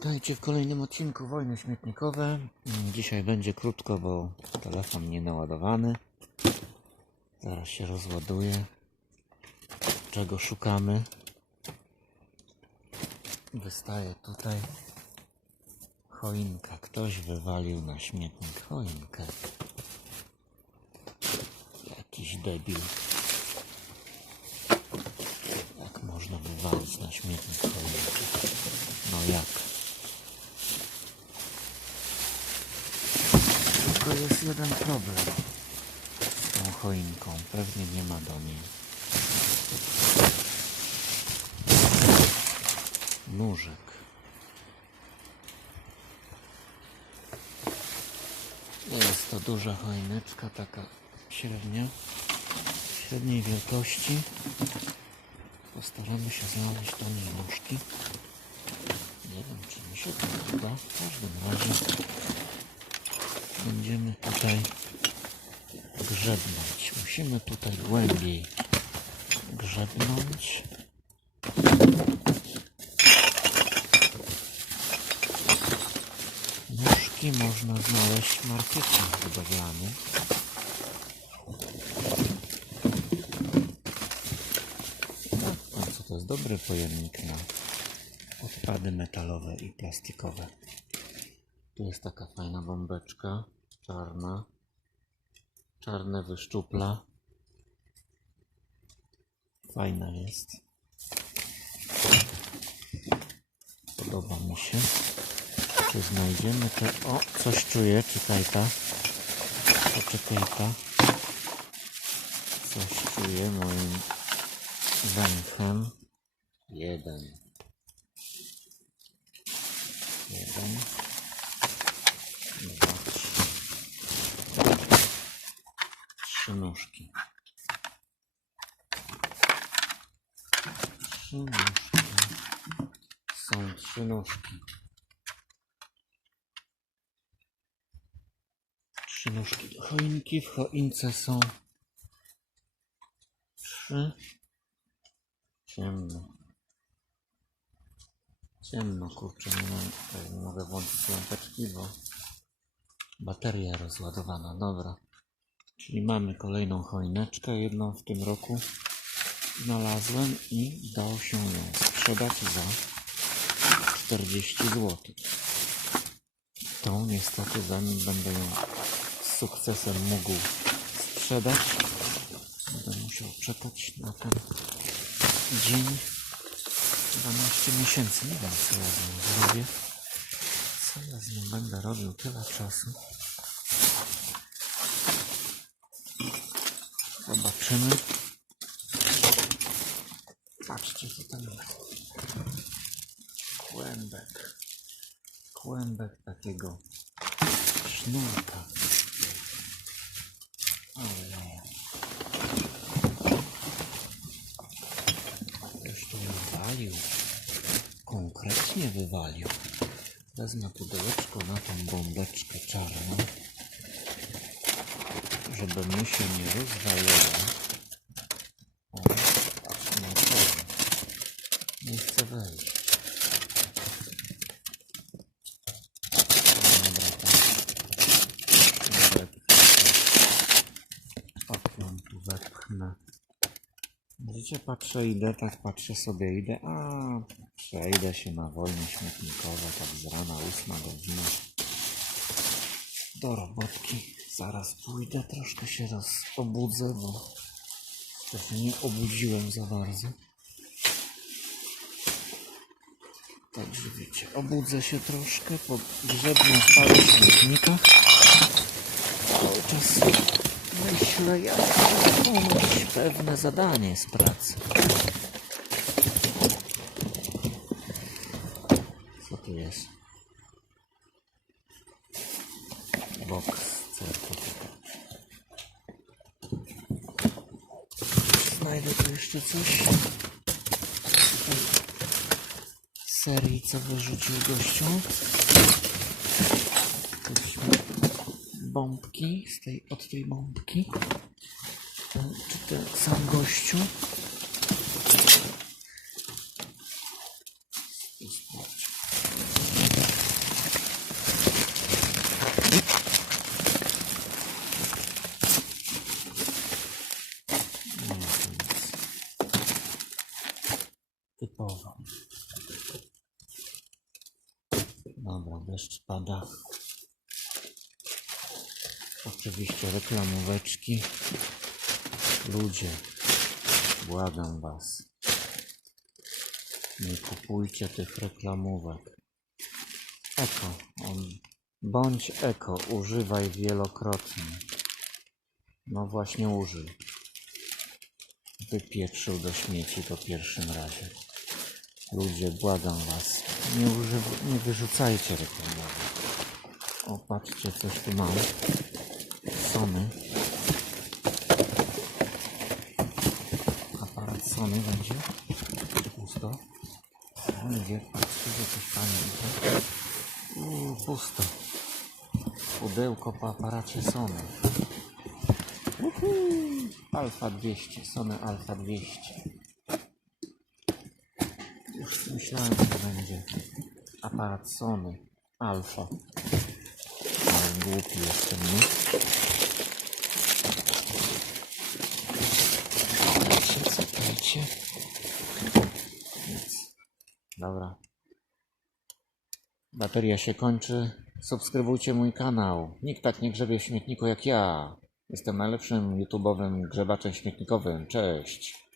Witajcie w kolejnym odcinku Wojny Śmietnikowe. Dzisiaj będzie krótko, bo telefon nie naładowany. Zaraz się rozładuje. Czego szukamy? Wystaje tutaj choinka. Ktoś wywalił na śmietnik choinkę. Jakiś debil. Jak można wywalić na śmietnik choinkę? No jak? Tylko jest jeden problem z tą choinką. Pewnie nie ma do niej. Nóżek. Jest to duża choineczka, taka średnia, średniej wielkości. Postaramy się znaleźć do niej nóżki. Nie wiem, czy mi się to uda. W każdym razie będziemy tutaj grzebnąć. Musimy tutaj głębiej grzebnąć. Nóżki można znaleźć w markecie budowlanym. A co to jest dobry pojemnik na odpady metalowe i plastikowe. Tu jest taka fajna bombeczka, czarna. Czarne wyszczupla. Fajna jest. Podoba mi się. Czy znajdziemy te... O, coś czuję, czekaj ta. Poczekaj ta. Coś czuję moim węchem. Jeden. Jeden. Dwa, trzy. Trzy nóżki. Trzy nóżki. Są trzy nóżki. Trzy nóżki do choinki. W choince są trzy. Ciemno. Ciemno, kurczę, nie, mam, nie mogę włączyć lampeczki, bo bateria rozładowana. Dobra. Czyli mamy kolejną choineczkę, jedną w tym roku znalazłem i dało się ją sprzedać za 40 zł. Tą niestety zanim będę ją z sukcesem mógł sprzedać, będę musiał czekać na ten dzień 12 miesięcy. Nie wiem, co ja z nią zrobię. Co ja z nią będę robił tyle czasu. Zobaczymy. Patrzcie, co tam jest. Kłębek. Kłębek takiego sznurka. Ojej. Już to wywalił. Konkretnie wywalił. Wezmę pudełeczko na tą bombeczkę czarną, żeby mu się nie rozwalało. O, patrz na to. Nie chcę wejść. Dobra, tak. Wepchnę. Okno tu wepchnę. Widzicie, patrzę, idę, tak patrzę sobie, idę, a przejdę się na wojny śmietnikowe, tak z rana, ósma godzina. Do robotki, zaraz pójdę, troszkę się roz obudzę, bo się nie obudziłem za bardzo. Także wiecie, obudzę się troszkę, podgrzebnę parę śmietnika. Cały czas myślę, jak wykonać pewne zadanie z pracy. Co tu jest? Box. Znajdę tu jeszcze coś. Serii, co wyrzucił gościu bombki, z tej, od tej bombki. E, czy ten sam gościu? Typowo. Dobra, deszcz pada. Oczywiście reklamóweczki. Ludzie, błagam was. Nie kupujcie tych reklamówek. Eko. Bądź eko, używaj wielokrotnie. No właśnie użył. Wypieprzył do śmieci po pierwszym razie. Ludzie, błagam was, nie, używ- nie wyrzucajcie reklamówek. O, patrzcie, coś tu mam. Sony. Aparat Sony będzie. Pusto. O, idzie, patrzcie, że coś tam idzie. Pusto. Pudełko po aparacie Sony. Uhu. Alfa 200, Sony Alfa 200. Już myślałem, że będzie aparat Sony Alfa. Ale głupi jestem, nie? Nic. Dobra. Bateria się kończy. Subskrybujcie mój kanał. Nikt tak nie grzebie w śmietniku jak ja. Jestem najlepszym YouTube'owym grzebaczem śmietnikowym. Cześć.